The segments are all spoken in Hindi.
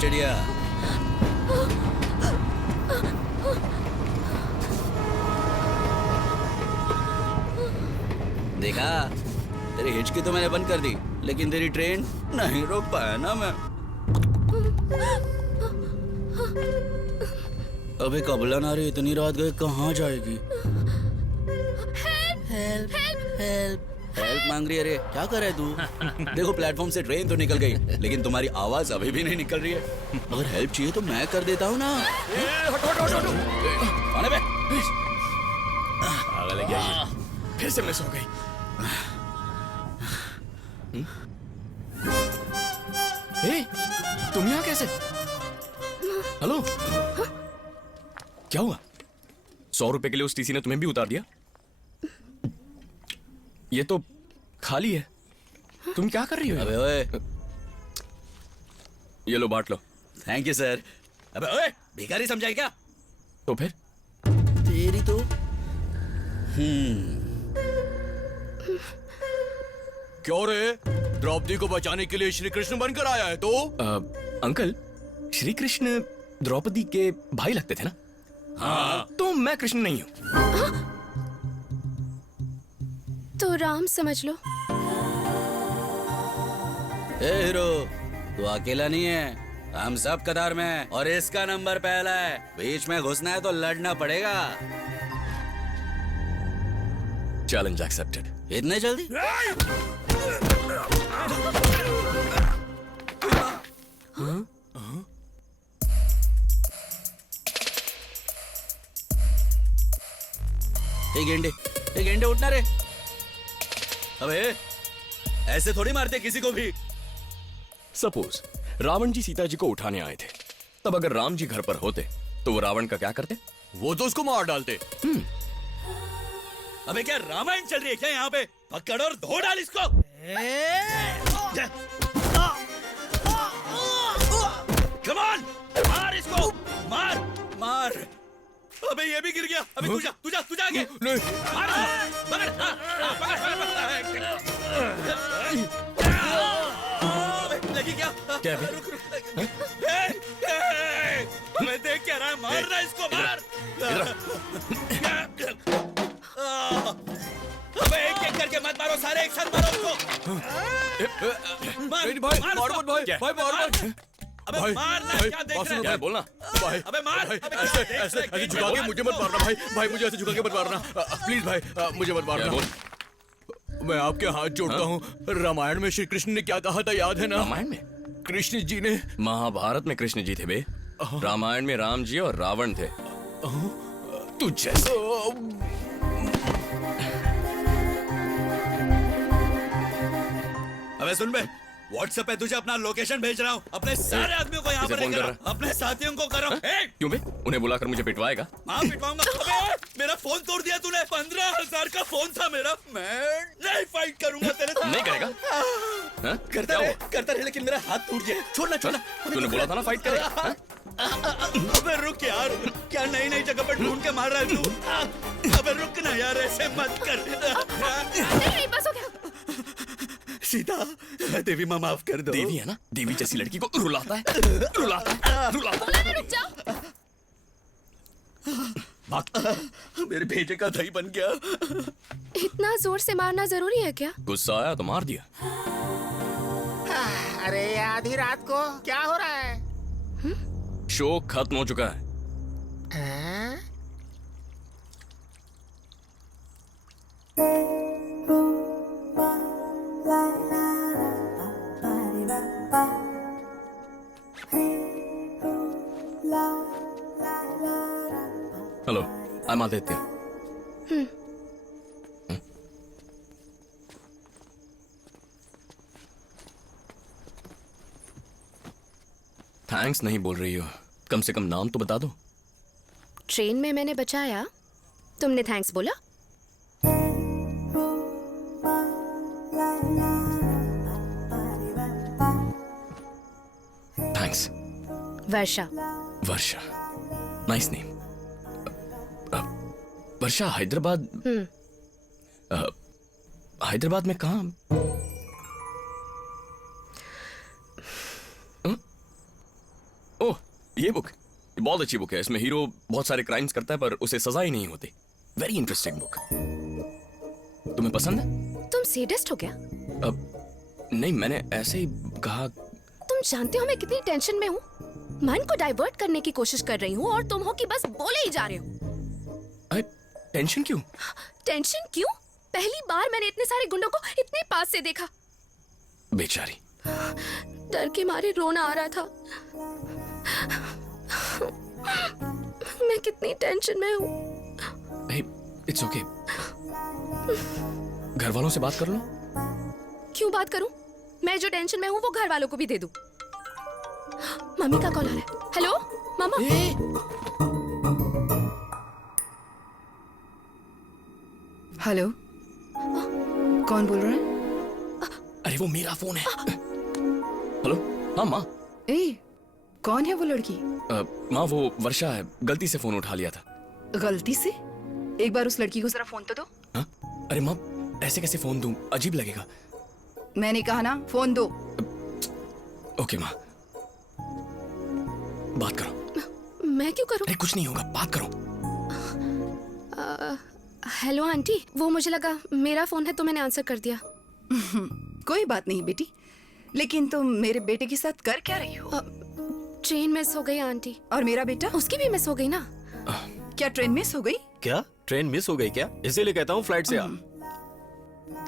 चिड़िया। देखा, तेरी हिचकी तो मैंने बंद कर दी, लेकिन तेरी ट्रेन नहीं रोक पाया ना मैं। अबे कबला नारी, इतनी रात गए कहाँ जाएगी? हेल्प हेल्प हेल्प हेल्प मांग रही है रे, क्या कर रहा है तू? देखो प्लेटफॉर्म से ट्रेन तो निकल गई, लेकिन तुम्हारी आवाज अभी भी नहीं निकल रही है। अगर हेल्प चाहिए तो मैं कर देता हूँ ना। आने बे। पागल है क्या ये? फिर से मिस हो गई। ए, तुम यहाँ कैसे? हेलो, क्या हुआ? 100 रुपए के लिए उस टीसी ने तुम्हें भी उतार दिया? ये तो खाली है। तुम क्या कर रही हो? अबे ओए, ये लो, बांट लो। Thank you sir. अबे ओए, भिखारी समझाए क्या? तो फिर तेरी तो क्यों रे? द्रौपदी को बचाने के लिए श्री कृष्ण बनकर आया है तो? अंकल, श्री कृष्ण द्रौपदी के भाई लगते थे ना? हाँ। तो मैं कृष्ण नहीं हूँ। तो राम समझ लो। ए हीरो, तू अकेला नहीं है, हम सब कतार में हैं और इसका नंबर पहला है। बीच में घुसना है तो लड़ना पड़ेगा। Challenge accepted. इतने जल्दी? ए गेंडे उठना रे। अबे ऐसे थोड़ी मारते किसी को भी। सपोज रावण जी सीता जी को उठाने आए थे, तब अगर राम जी घर पर होते तो वो रावण का क्या करते? वो तो उसको मार डालते। अबे क्या रामायण चल रही है क्या यहाँ पे? पकड़ और धो डाल इसको। कम ऑन, मार इसको, मार मार। अबे ये भी गिर गया। अबे तू जा आगे। नहीं। मार, पकड़, अबे लगी क्या? क्या है? रुक। मैं देख क्या रहा है, मार रहा है इसको, मार। अबे एक करके मत मारो, सारे एक साथ मारो उसको। मार, नहीं भाई, मार मार उसको। मत भाई, क्या? भाई मार मत। अबे भाई, मारना, भाई, क्या देख बात रहा सुनो क्या है? है? बोलना। भाई, अबे मार, भाई, अबे ऐसे देख ऐसे रहा है, ऐसे झुका के मुझे मत मारना भाई। भाई मुझे ऐसे झुका के मत मारना प्लीज भाई, मुझे मत क्या मारना। बोल? मैं आपके हाथ जोड़ता हूँ। रामायण में श्री कृष्ण ने क्या कहा था याद है ना? रामायण में? कृष्ण जी ने। महाभारत में कृष्ण जी थे बे, रामायण में राम जी और रावण थे। तू जैसे अबे सुन बे, व्हाट्सएप पे तुझे अपना लोकेशन भेज रहा हूँ। अपने सारे आदमियों को यहाँ किसे पर फोन लेकर कर आ, अपने साथियों को करो। क्यों बे? उन्हें बुलाकर मुझे पिटवाएगा? हाँ पिटवाऊंगा। अबे मेरा फोन तोड़ दिया तूने। 15,000 का फोन था मेरा। मैं नहीं फाइट करूंगा तेरे साथ। नहीं करेगा? हाँ? करता क्या रहे, हुआ? करता रहे, लेकिन मेरा हाथ टूट गया। छोड़ना। तूने बोला था ना फाइट करेगा? हाँ? अबे रुक यार, क्या नई जगह पर ढूंढ के मार रहा है तू? अबे रुक ना यार, ऐसे मत कर। नहीं, बस हो गया। सीता, देवी माँ माफ कर दो। देवी है ना? देवी जैसी लड़की को रुलाता है। बोला ना, रुक जाओ। मेरे बेटे का दही बन गया। इतना जोर से मारना जरूरी है क्या? गुस्सा आया तो मार दिया। अरे आधी रात को क्या हो रहा है? शो खत्म हो चुका है। हाँ? Hello, I am Aditya. Thanks नहीं बोल रही हो, कम से कम नाम तो बता दो। ट्रेन में मैंने बचाया, तुमने थैंक्स बोला? थैंक्स। वर्षा। वर्षा, नाइस नेम। वर्षा, हैदराबाद। हैदराबाद में कहाँ? ये बुक बहुत अच्छी बुक है। इसमें हीरो बहुत सारे क्राइम्स करता है पर उसे सजा ही नहीं होती। Very interesting book. तुम्हें पसंद है? तुम सेडिस्ट हो क्या? अब नहीं, मैंने ऐसे ही कहा। तुम जानते हो मैं कितनी टेंशन में हूँ। मन को डाइवर्ट करने की कोशिश कर रही हूँ और तुम हो कि बस बोले ही जा रहे हो। अरे टेंशन क्यों? टेंशन क्यों? पहली बार मैंने इतने सारे गुंडों को इतने पास से देखा। बेचारी। डर के मारे रोना आ रहा था। मैं कितनी टेंशन में हूँ। It's okay. घर वालों से बात कर लो। क्यों बात करूं? मैं जो टेंशन में हूँ वो घर वालों को भी दे दूं। मम्मी का कॉल आ रहा है। हेलो मामा। हेलो, कौन बोल रहा है? अरे वो मेरा फोन है। हेलो। हाँ माँ। ए, कौन है वो लड़की? माँ वो वर्षा है, गलती से फोन उठा लिया था। गलती से? एक बार उस लड़की को जरा फोन तो दो। हाँ? अरे माँ ऐसे कैसे फोन दूं? अजीब लगेगा। मैंने कहा ना फोन दो। ओके माँ, बात करो। मैं क्यों करूं? अरे कुछ नहीं होगा, बात करो। हेलो आंटी, वो मुझे लगा मेरा फोन है तो मैंने आंसर कर दिया। कोई बात नहीं बेटी, लेकिन तुम मेरे बेटे के साथ कर क्या रही हो? ट्रेन मिस हो गई आंटी। और मेरा बेटा? उसकी भी मिस हो गई ना। क्या ट्रेन मिस हो गई? क्या ट्रेन मिस हो गई क्या? इसीलिए कहता हूँ फ्लाइट से आ।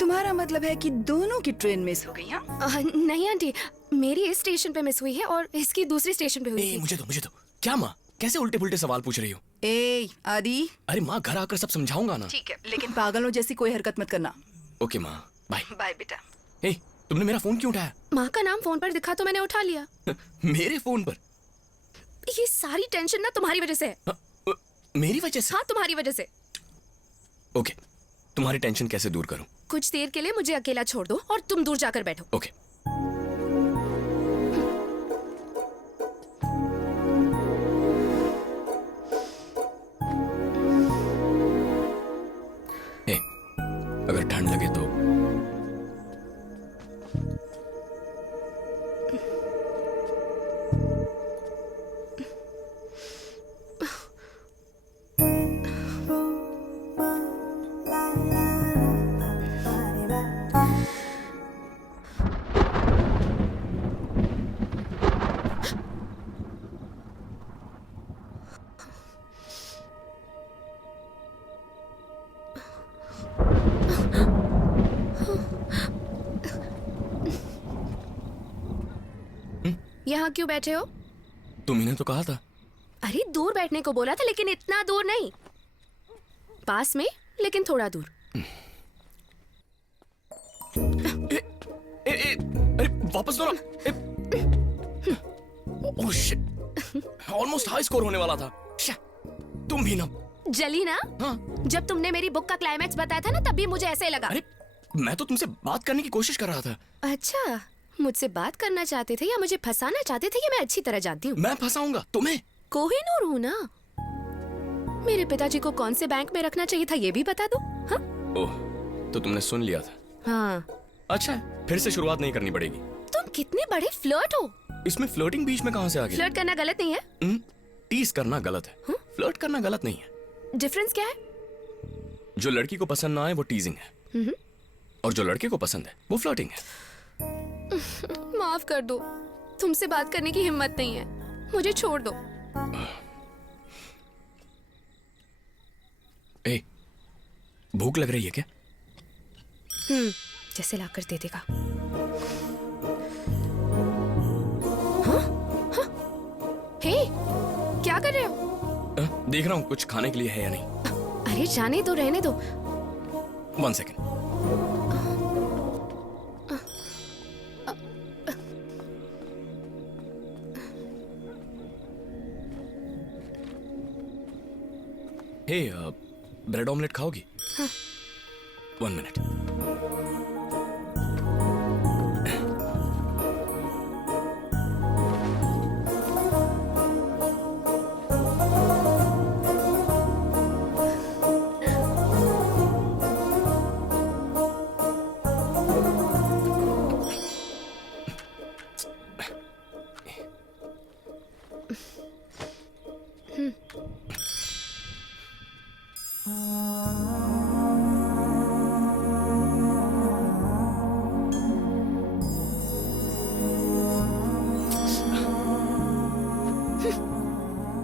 तुम्हारा मतलब है कि दोनों की ट्रेन मिस हो गई? हाँ, नहीं आंटी, मेरी इस स्टेशन पे मिस हुई है और इसकी दूसरी स्टेशन पे हुई ए, थी। मुझे दो। क्या माँ, कैसे उल्टे पुल्टे सवाल पूछ रही हो? ए आदि। अरे माँ घर आकर सब समझाऊंगा ना। ठीक है, लेकिन पागलों जैसी कोई हरकत मत करना। ओके माँ, बाय। बाय बेटा। ए, तुमने मेरा फोन क्यों उठाया? माँ का नाम फोन पर दिखा तो मैंने उठा लिया। मेरे फोन पर? ये सारी टेंशन ना तुम्हारी वजह से है। मेरी वजह से? हाँ, तुम्हारी वजह से। ओके, तुम्हारी टेंशन कैसे दूर करूं? कुछ देर के लिए मुझे अकेला छोड़ दो और तुम दूर जाकर बैठो। ओके। ए, अगर ठंड लगे तो यहाँ क्यों बैठे हो? तुम्ही तो कहा था। अरे दूर बैठने को बोला था, लेकिन इतना दूर नहीं। पास में लेकिन थोड़ा दूर। अरे वापस दो ना। Oh shit, almost high score होने वाला था। तुम भी ना। जली ना? हाँ। जब तुमने मेरी बुक का क्लाइमैक्स बताया था ना, तब भी मुझे ऐसे ही लगा। अरे मैं तो तुमसे बात करने की कोशिश कर रहा था। अच्छा, मुझसे बात करना चाहते थे या मुझे फंसाना चाहते थे, ये मैं अच्छी तरह जानती हूँ। मैं फंसाऊंगा तुम्हें? कोहिनूर हूँ ना। मेरे पिताजी को कौन से बैंक में रखना चाहिए था, ये भी बता दो। हाँ? ओह, तो तुमने सुन लिया था। हाँ। अच्छा, फिर से शुरुआत नहीं करनी पड़ेगी। तुम कितने बड़े फ्लर्ट हो। इसमें फ्लर्टिंग बीच में कहाँ से आ गया? फ्लर्ट करना गलत नहीं है। टीज करना गलत है, फ्लर्ट करना गलत नहीं है। डिफरेंस क्या है? जो लड़की को पसंद ना आए वो टीजिंग है, और जो लड़के को पसंद है वो फ्लर्टिंग है। माफ कर दो, तुमसे बात करने की हिम्मत नहीं है, मुझे छोड़ दो। ए, भूख लग रही है क्या? जैसे लाकर दे देगा। हाँ? हाँ? हे, क्या कर रहे हो? देख रहा हूँ कुछ खाने के लिए है या नहीं। अरे जाने दो, रहने दो। 1 सेकेंड। हे, ब्रेड ऑमलेट खाओगी? 1 मिनट।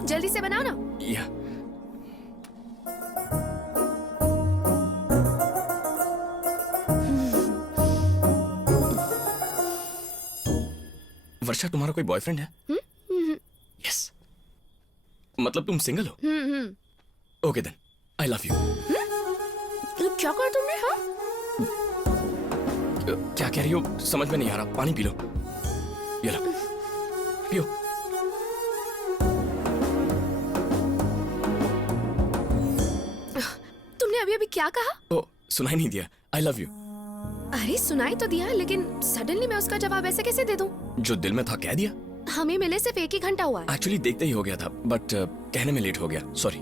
जल्दी से बनाओ ना। या वर्षा, तुम्हारा कोई बॉयफ्रेंड है? यस, मतलब तुम सिंगल हो? Okay then, I love you. क्या कर तुमने? हाँ, क्या कह रही हो समझ में नहीं आ रहा। पानी पी लो, ये लो, पियो। तुमने अभी अभी क्या कहा? ओ, सुनाई नहीं दिया? आई लव यू। अरे सुनाई तो दिया, लेकिन सडनली मैं उसका जवाब ऐसे कैसे दे दूं? जो दिल में था कह दिया। हमें मिले सिर्फ 1 ही घंटा हुआ है। एक्चुअली देखते ही हो गया था, बट कहने में लेट हो गया, सॉरी।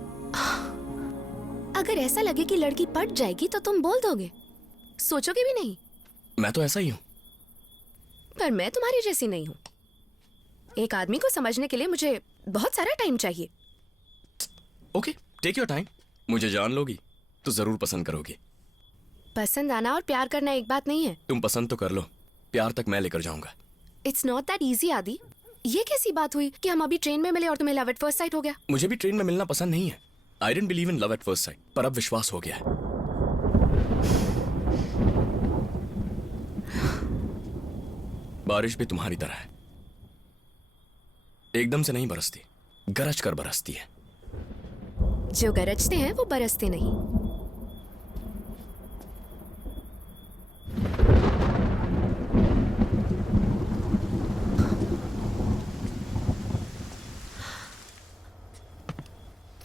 अगर ऐसा लगे कि लड़की पट जाएगी तो तुम बोल दोगे, सोचोगे भी नहीं। मैं तो ऐसा ही हूँ। पर मैं तुम्हारी जैसी नहीं हूँ। एक आदमी को समझने के लिए मुझे बहुत सारा टाइम चाहिए। Okay, take your time. मुझे जान लोगी तो जरूर पसंद करोगी। पसंद आना और प्यार करना एक बात नहीं है। तुम पसंद तो कर लो, प्यार तक मैं लेकर जाऊंगा। इट्स नॉट दैट इजी आदि। ये कैसी बात हुई कि हम अभी ट्रेन में मिले और तुम्हें लव एट फर्स्ट साइट हो गया? मुझे भी ट्रेन में मिलना पसंद नहीं है। I don't believe in love at first sight, पर अब विश्वास हो गया है। बारिश भी तुम्हारी तरह है, एकदम से नहीं बरसती, गरज कर बरसती है। जो गरजते हैं वो बरसते नहीं।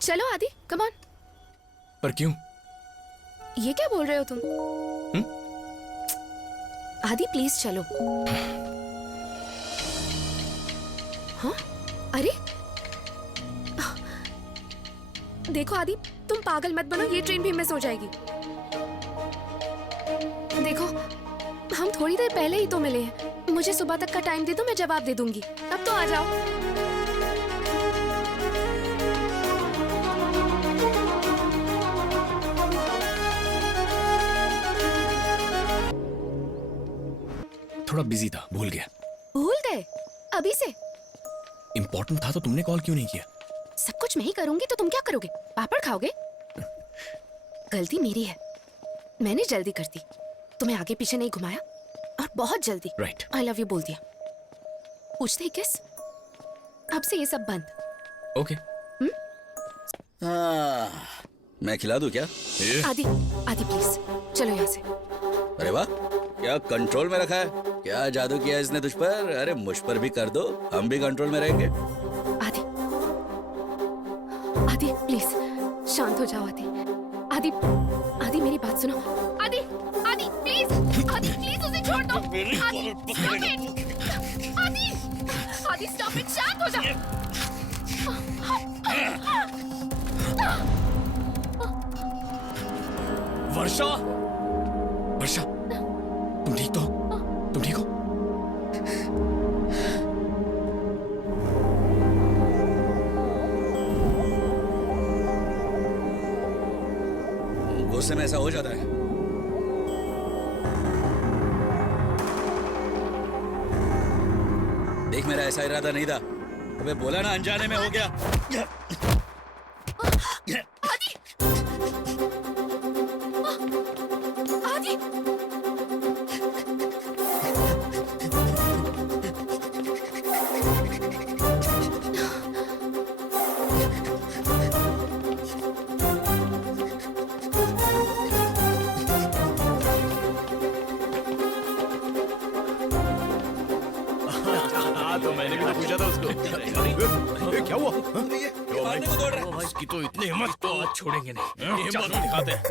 चलो आदि, कम ऑन। पर क्यों? ये क्या बोल रहे हो तुम? आदि प्लीज चलो। हाँ? अरे देखो आदि, तुम पागल मत बनो, ये ट्रेन भी मिस हो जाएगी। देखो, हम थोड़ी देर पहले ही तो मिले हैं। मुझे सुबह तक का टाइम दे दो, मैं जवाब दे दूंगी। अब तो आ जाओ। थोड़ा बिजी था, भूल गया। भूल गए? अभी से? इंपॉर्टेंट था तो तुमने कॉल क्यों नहीं किया? सब कुछ मैं ही करूंगी तो तुम क्या करोगे? पापड़ खाओगे? गलती मेरी है, मैंने जल्दी कर दी, तुम्हें आगे पीछे नहीं घुमाया, और बहुत जल्दी राइट। आई लव यू बोल दिया। पूछते ही किस? अब से ये सब बंद। ओके। मैं खिला दूं क्या? आदि, आदि प्लीज चलो यहाँ से। अरे वाह, क्या कंट्रोल में रखा है, क्या जादू किया इसने तुझ पर। अरे मुझ पर भी कर दो, हम भी कंट्रोल में रहेंगे। आदि, आदि प्लीज शांत हो जाओ। आदि, आदि, आदि मेरी बात सुनो। आदि, आदि प्लीज उसे छोड़ दो। आदि stop it! आदि, आदि stop it! शांत हो जाओ। वर्षा, वर्षा, तुम ठीक तो हो? तुम ठीक हो? गुस्से में ऐसा हो जाता है। देख, मेरा ऐसा इरादा नहीं था। अबे बोला ना, अनजाने में हो गया। आदि, आदि, तो मैंने भी तो पूछा था उसको। क्या हुआ? मारने को दौड़ रहा है। इसकी तो इतनी हिम्मत, तो आज छोड़ेंगे नहीं। हिम्मत दिखाते हैं।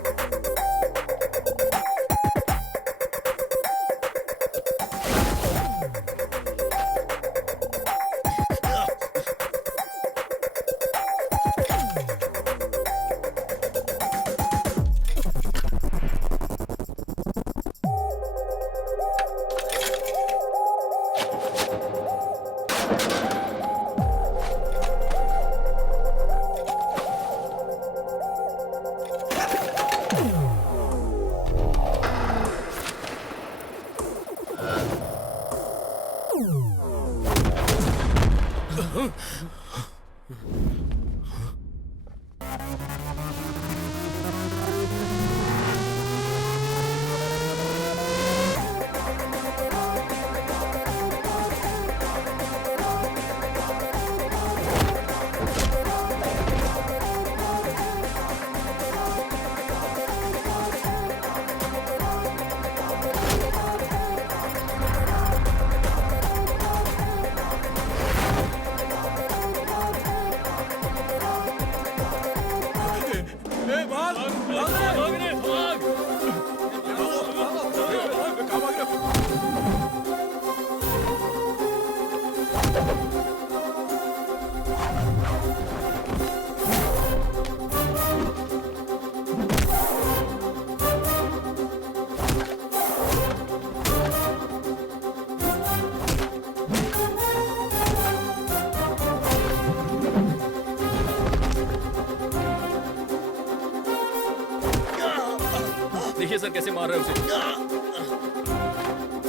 देखिए सर कैसे मार रहे हैं उसे।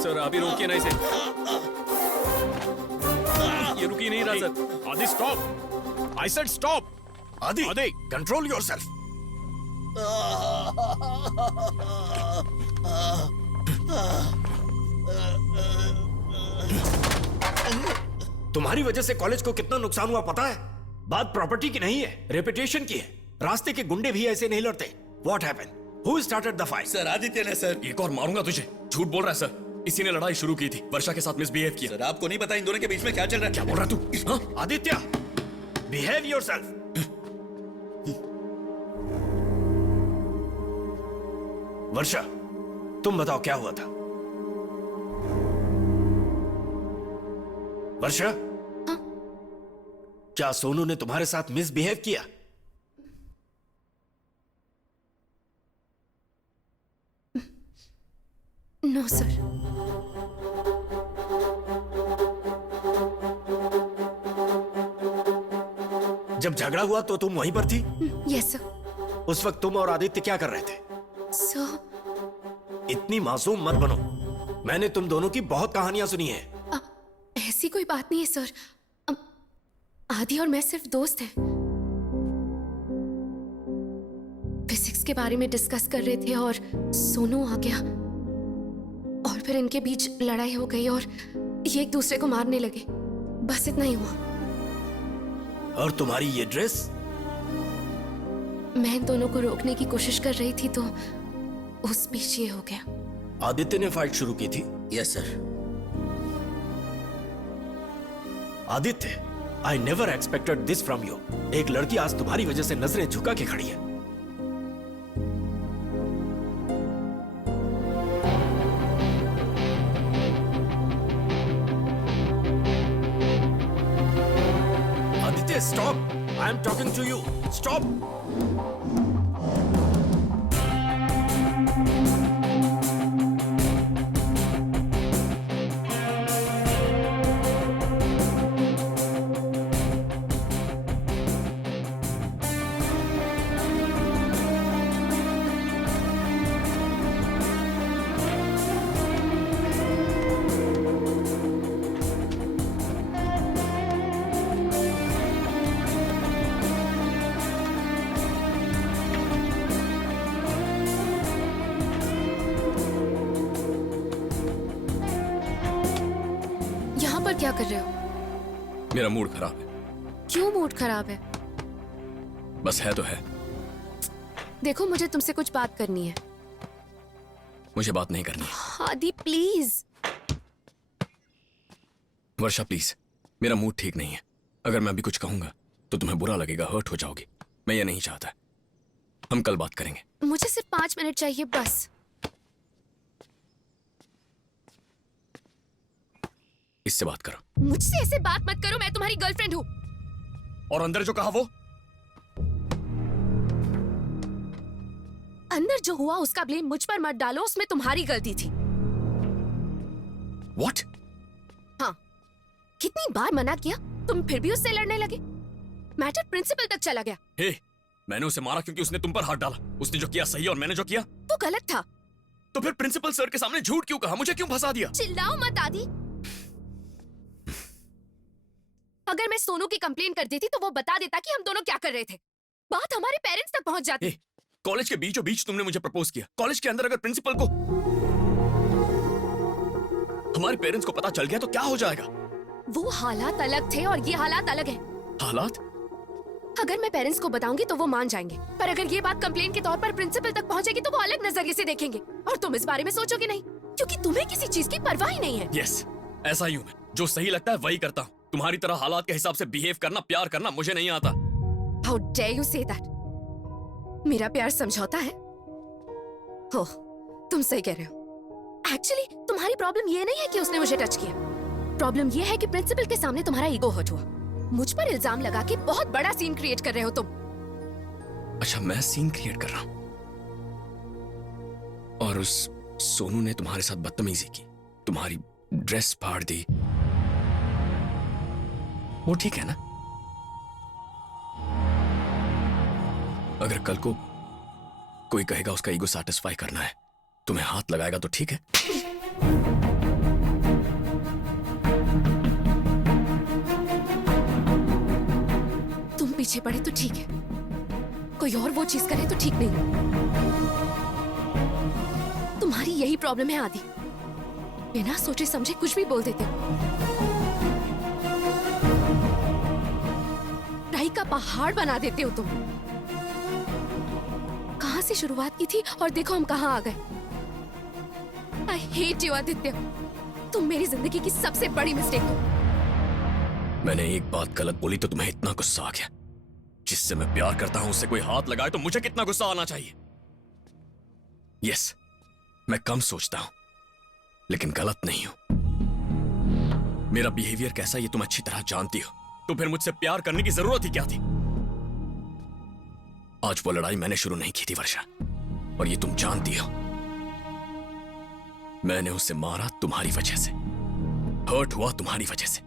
सर अभी रोकिए ना इसे, ये रुक ही नहीं रहा सर। आदि स्टॉप, आई सेड स्टॉप। आदि आदि कंट्रोल योरसेल्फ। तुम्हारी वजह से कॉलेज को कितना नुकसान हुआ पता है? बात प्रॉपर्टी की नहीं है, रेपुटेशन की है। रास्ते के गुंडे भी ऐसे नहीं लड़ते। What happened? Who started the fight? Sir Aditya ने सर। एक और मारूंगा तुझे। झूठ बोल रहा है सर, इसी ने लड़ाई शुरू की थी, वर्षा के साथ मिसबिहेव किया। सर आपको नहीं पता इन दोनों के बीच में क्या चल रहा है? क्या बोल रहा है तू? हाँ? Aditya, behave yourself. वर्षा, तुम बताओ क्या हुआ था? वर्षा, क्या सोनू ने तुम्हारे साथ मिसबिहेव किया? No sir. जब झगड़ा हुआ तो तुम वहीं पर थी? Yes sir. उस वक्त तुम और आदित्य क्या कर रहे थे? सर इतनी मासूम मत बनो। मैंने तुम दोनों की बहुत कहानियां सुनी है। ऐसी कोई बात नहीं है सर। आदि और मैं सिर्फ दोस्त हैं। फिजिक्स के बारे में डिस्कस कर रहे थे और सोनू आ गया और फिर इनके बीच लड़ाई हो गई और ये एक दूसरे को मारने लगे। बस इतना ही हुआ। और तुम्हारी ये ड्रेस? मैं इन दोनों को रोकने की कोशिश कर रही थी तो उस बीच ये हो गया। आदित्य ने फाइट शुरू की थी? Yes sir. Aditya, I never expected this from you. एक लड़की आज तुम्हारी वजह से नजरें झुका के खड़ी है। Aditya, stop! I am talking to you. Stop! क्या कर रहे हो? मेरा मूड खराब है। क्यों मूड खराब है? बस है तो है। देखो मुझे तुमसे कुछ बात करनी है। मुझे बात नहीं करनी है। आदि प्लीज। वर्षा प्लीज, मेरा मूड ठीक नहीं है। अगर मैं अभी कुछ कहूंगा तो तुम्हें बुरा लगेगा, हर्ट हो जाओगी। मैं ये नहीं चाहता। हम कल बात करेंगे। मुझे सिर्फ 5 मिनट चाहिए बस। इससे बात करो। मुझसे ऐसे बात मत करो, मैं तुम्हारी गर्लफ्रेंड हूँ। और अंदर जो कहा वो? अंदर जो हुआ उसका ब्लेम मुझ पर मत डालो, उसमें तुम्हारी गलती थी। What? हाँ, कितनी बार मना किया, तुम फिर भी उससे लड़ने लगे। मैटर प्रिंसिपल तक चला गया। हे, मैंने उसे मारा क्योंकि उसने तुम पर हाथ डाला। उसने जो किया सही और मैंने जो किया वो गलत था। तो फिर प्रिंसिपल सर के सामने झूठ क्यों कहा? मुझे क्यों फंसा दिया? चिल्लाओ मत आदि। अगर मैं सोनू की कंप्लेन कर देती तो वो बता देता कि हम दोनों क्या कर रहे थे। बात हमारे पेरेंट्स तक पहुंच जाती। कॉलेज के बीचों बीच तुमने मुझे प्रपोज किया। कॉलेज के अंदर अगर प्रिंसिपल को, हमारे पेरेंट्स को पता चल गया तो क्या हो जाएगा? वो हालात अलग थे और ये हालात अलग है। हालात? अगर मैं पेरेंट्स को बताऊंगी तो वो मान जाएंगे, पर अगर ये बात कंप्लेन के तौर पर प्रिंसिपल तक पहुंचेगी तो वो अलग नजरिए से देखेंगे और तुम इस बारे में सोचोगे नहीं, क्योंकि तुम्हें किसी चीज की परवाह ही नहीं है। यस, ऐसा ही हूं मैं। जो सही लगता है वही करता हूं। तुम्हारी तरह हालात के हिसाब से बिहेव करना, प्यार करना मुझे नहीं आता। How dare you say that? मेरा प्यार समझौता है? हो, तुम सही कह रहे हो। एक्चुअली तुम्हारी प्रॉब्लम ये नहीं है कि उसने मुझे टच किया। प्रॉब्लम ये है कि प्रिंसिपल के सामने तुम्हारा ईगो हर्ट हुआ। मुझ पर इल्जाम लगा के बहुत बड़ा सीन क्रिएट कर रहे हो तुम। अच्छा, मैं सीन क्रिएट कर रहा हूं और उस सोनू ने तुम्हारे साथ बदतमीजी की, तुम्हारी ड्रेस फाड़ दी, वो ठीक है ना? अगर कल को कोई कहेगा उसका ईगो सैटिस्फाई करना है, तुम्हें हाथ लगाएगा तो ठीक है? तुम पीछे पड़े तो ठीक है, कोई और वो चीज करे तो ठीक नहीं। तुम्हारी यही प्रॉब्लम है आदि, बिना सोचे समझे कुछ भी बोल देते हो। राई का पहाड़ बना देते हो तुम। कहां से शुरुआत की थी और देखो हम कहां आ गए। आई हेट यू आदित्य, तुम मेरी जिंदगी की सबसे बड़ी मिस्टेक हो। मैंने एक बात गलत बोली तो तुम्हें इतना गुस्सा आ गया? जिससे मैं प्यार करता हूं उससे कोई हाथ लगाए तो मुझे कितना गुस्सा आना चाहिए? यस, मैं कम सोचता हूं लेकिन गलत नहीं हूं। मेरा बिहेवियर कैसा ये तुम अच्छी तरह जानती हो, तो फिर मुझसे प्यार करने की जरूरत ही क्या थी? आज वो लड़ाई मैंने शुरू नहीं की थी वर्षा, और ये तुम जानती हो। मैंने उसे मारा तुम्हारी वजह से, हर्ट हुआ तुम्हारी वजह से।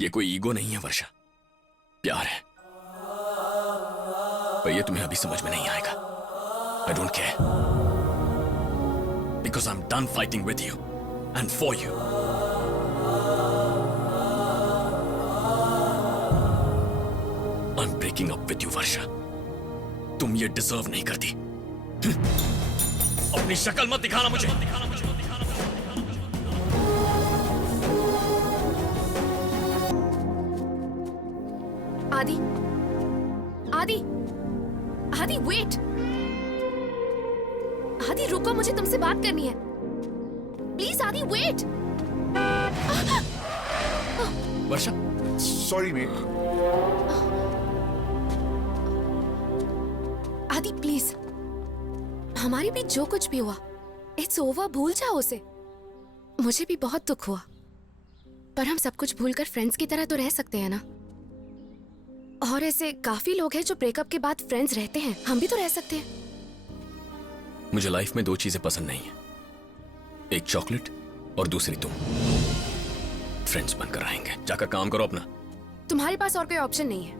ये कोई ईगो नहीं है वर्षा, प्यार है। पर ये तुम्हें अभी समझ में नहीं आएगा। I don't care. Because I'm done fighting with you and for you. I'm breaking up with you, वर्षा। तुम ये डिजर्व नहीं करती। अपनी शक्ल मत दिखाना मुझे। आदि, आदि, आदि वेट। आदि रुको, मुझे तुमसे बात करनी है। प्लीज आदि वेट। वर्षा, Sorry, mate. आदि प्लीज, हमारे बीच जो कुछ भी हुआ इट्स ओवर, भूल जाओ उसे। मुझे भी बहुत दुख हुआ, पर हम सब कुछ भूलकर फ्रेंड्स की तरह तो रह सकते हैं ना। और ऐसे काफी लोग हैं जो ब्रेकअप के बाद फ्रेंड्स रहते हैं, हम भी तो रह सकते हैं। मुझे लाइफ में दो चीजें पसंद नहीं है, एक चॉकलेट और दूसरी तुम। फ्रेंड्स बनकर रहेंगे, जाकर काम करो अपना। तुम्हारे पास और कोई ऑप्शन नहीं है।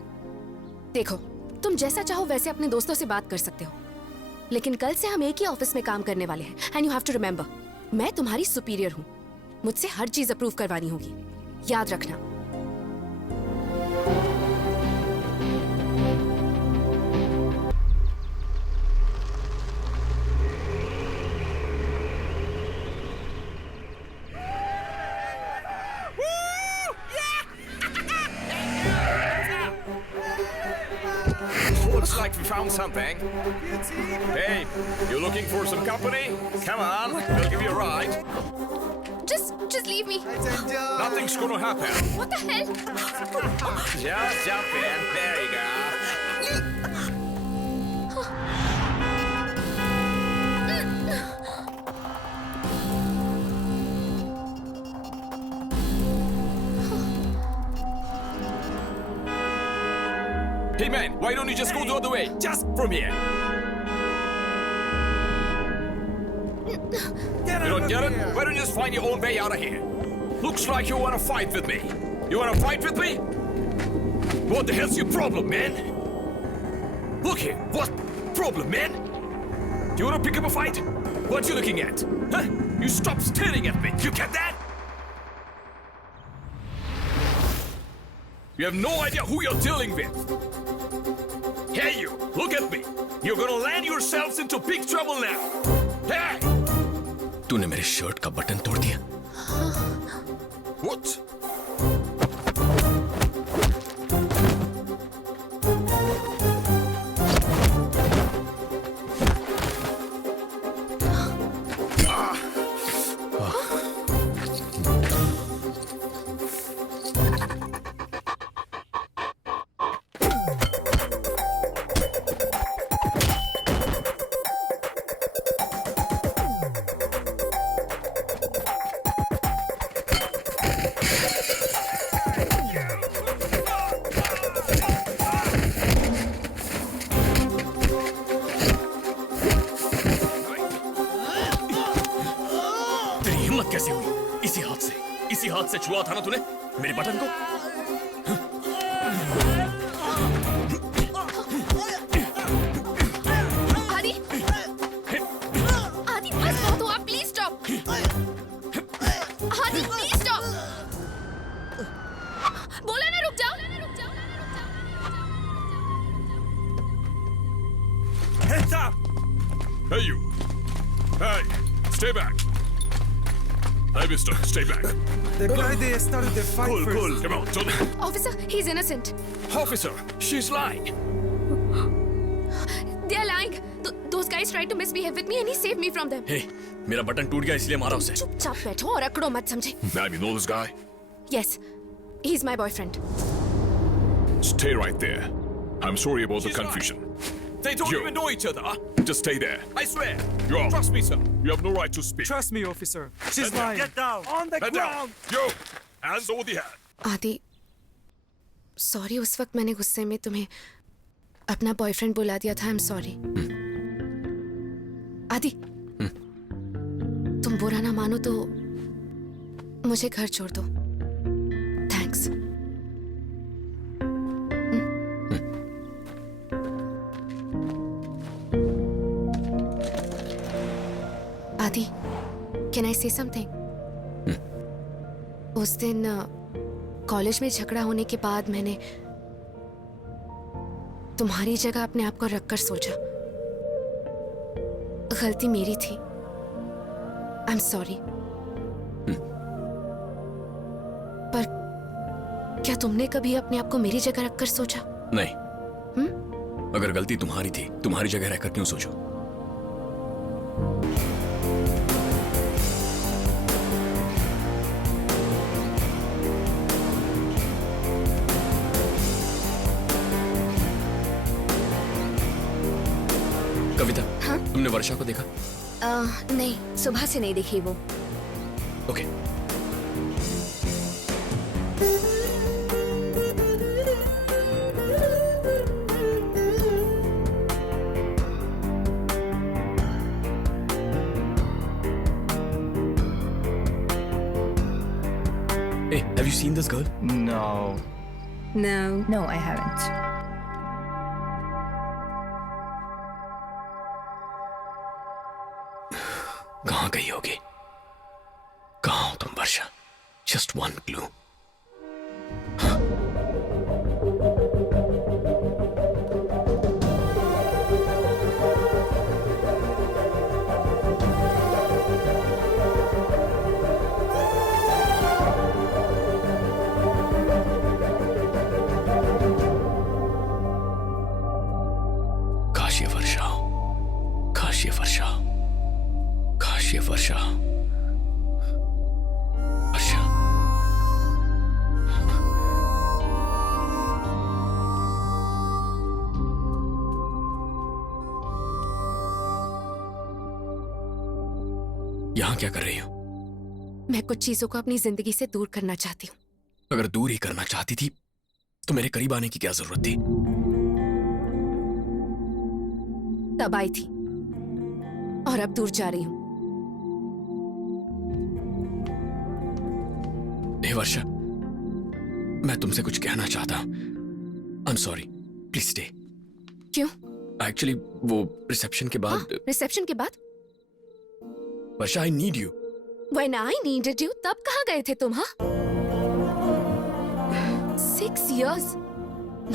देखो, तुम जैसा चाहो वैसे अपने दोस्तों से बात कर सकते हो, लेकिन कल से हम एक ही ऑफिस में काम करने वाले हैं। And you have to remember, मैं तुम्हारी सुपीरियर हूँ, मुझसे हर चीज अप्रूव करवानी होगी, याद रखना। Looks like we found something. Hey, you looking for some company? Come on, we'll give you a ride. Just leave me. Nothing's gonna happen. What the hell? Just jump in. There you go. Hey man, why don't you just go the other way? Just from here. You don't get it? Why don't you just find your own way out of here? Looks like you wanna fight with me. You wanna fight with me? What the hell's your problem, man? Look here, what problem, man? Do you wanna pick up a fight? What you looking at? Huh? You stop staring at me. You get that? You have no idea who you're dealing with. Hey you, look at me. You're gonna land yourselves into big trouble now. Hey! तूने मेरे शर्ट का बटन तोड़ दिया। What? से छुआ था ना तूने मेरे बटन को? आदि आदि बस बहुत हुआ, प्लीज स्टॉप। आदि प्लीज स्टॉप। बोला ना रुक जाओ। Heads up! Hey, you! Hey, stay back! Hey, mister, stay back! The guy they started the fight Pull, first. pull, come on, tell me. Officer, he's innocent. Officer, she's lying. They are lying. Those guys tried to misbehave with me and he saved me from them. हे, मेरा बटन टूट गया इसलिए मारा उसे। चुपचाप बैठो और अकड़ो मत समझे। Ma'am, you know this guy? Yes, he's my boyfriend. Stay right there. I'm sorry about the She's confusion. They don't You. even know each other. Just stay there. I swear. You're off. Trust me, sir. You have no right to speak. Trust me, officer. She's Get down. lying. Get down. On the Head down. You! Hands over the head. आदि, सॉरी उस वक्त मैंने गुस्से में तुम्हें अपना बॉयफ्रेंड बुला दिया था। आई एम सॉरी। आदि, तुम बुरा ना मानो तो मुझे घर छोड़ दो। थैंक्स। आदि, कैन आई से समथिंग? उस दिन कॉलेज में झगड़ा होने के बाद मैंने तुम्हारी जगह अपने आप को रखकर सोचा। गलती मेरी थी। आई एम सॉरी। पर क्या तुमने कभी अपने आप को मेरी जगह रखकर सोचा? नहीं। अगर गलती तुम्हारी थी, तुम्हारी जगह रहकर क्यों सोचो? कविता, हाँ? तुमने वर्षा को देखा? नहीं, सुबह से नहीं दिखी वो। Okay. Hey, have you seen this girl? No. No. No, I haven't. कहाँ गई होगी? कहाँ हो तुम वर्षा? Just one clue. काश ये वर्षा हो, काश ये वर्षा हो, काश ये वर्षा हो। वर्षा। यहाँ क्या कर रही हो? मैं कुछ चीजों को अपनी जिंदगी से दूर करना चाहती हूँ। अगर दूर ही करना चाहती थी तो मेरे करीब आने की क्या जरूरत थी? तब आई थी और अब दूर जा रही हूँ। हे वर्षा, मैं तुमसे कुछ कहना चाहता हूं। I am sorry, please stay. क्यों? एक्चुअली वो रिसेप्शन के बाद। रिसेप्शन के बाद? Varsha, I need you. When I needed you, तब कहाँ गए थे तुम? हाँ? 6 years,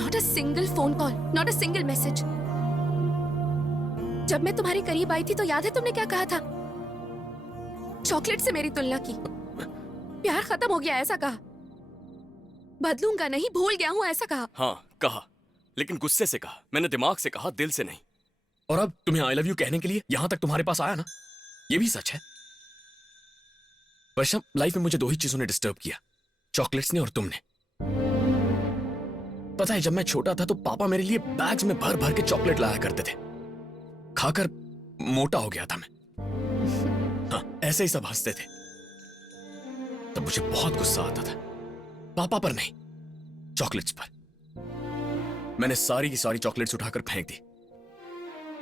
not a single phone call, not a single message. जब मैं तुम्हारे करीब आई थी तो याद है तुमने क्या कहा था? चॉकलेट से मेरी तुलना की। प्यार खत्म हो गया ऐसा कहा। बदलूंगा नहीं, भूल गया हूँ ऐसा कहा। हाँ कहा, लेकिन गुस्से से कहा। मैंने दिमाग से कहा, दिल से नहीं। और अब तुम्हें आई लव यू कहने के लिए यहां तक तुम्हारे पास आया ना, ये भी सच है। वर्षा, लाइफ में मुझे 2 ही चीजों ने डिस्टर्ब किया, चॉकलेट्स ने और तुमने। पता है, जब मैं छोटा था तो पापा मेरे लिए बैग्स में भर भर के चॉकलेट लाया करते थे। खाकर मोटा हो गया था मैं। हाँ, ऐसे ही सब हंसते थे। तब मुझे बहुत गुस्सा आता था, पापा पर नहीं, चॉकलेट्स पर। मैंने सारी की सारी चॉकलेट्स उठाकर फेंक दी।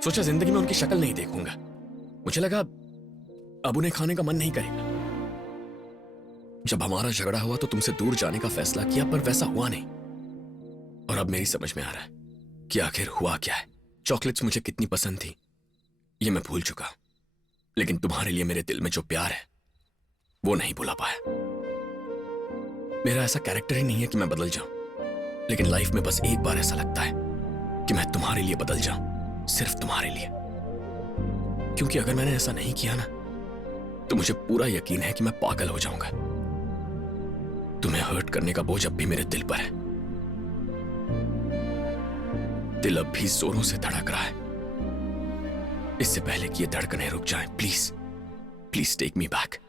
सोचा जिंदगी में उनकी शक्ल नहीं देखूंगा। मुझे लगा अब उन्हें खाने का मन नहीं करेगा। जब हमारा झगड़ा हुआ तो तुमसे दूर जाने का फैसला किया, पर वैसा हुआ नहीं। और अब मेरी समझ में आ रहा है कि आखिर हुआ क्या है। चॉकलेट्स मुझे कितनी पसंद थी ये मैं भूल चुका, लेकिन तुम्हारे लिए मेरे दिल में जो प्यार है वो नहीं भुला पाया। मेरा ऐसा कैरेक्टर ही नहीं है कि मैं बदल जाऊं, लेकिन लाइफ में बस एक बार ऐसा लगता है कि मैं तुम्हारे लिए बदल जाऊं, सिर्फ तुम्हारे लिए। क्योंकि अगर मैंने ऐसा नहीं किया ना तो मुझे पूरा यकीन है कि मैं पागल हो जाऊंगा। तुम्हें हर्ट करने का बोझ अब भी मेरे दिल पर है। दिल अब भी जोरों से धड़क रहा है। इससे पहले कि ये धड़कनें रुक जाएं, please please take me back.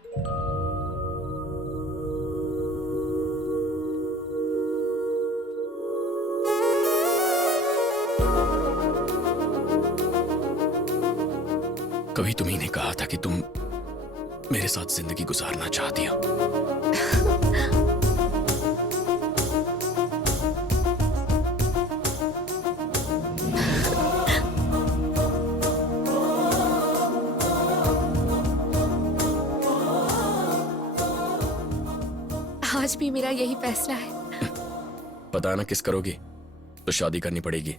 कभी तुम्ही ने कहा था कि तुम मेरे साथ जिंदगी गुजारना चाहती हो। आज भी मेरा यही फैसला है। पता ना किस करोगी तो शादी करनी पड़ेगी।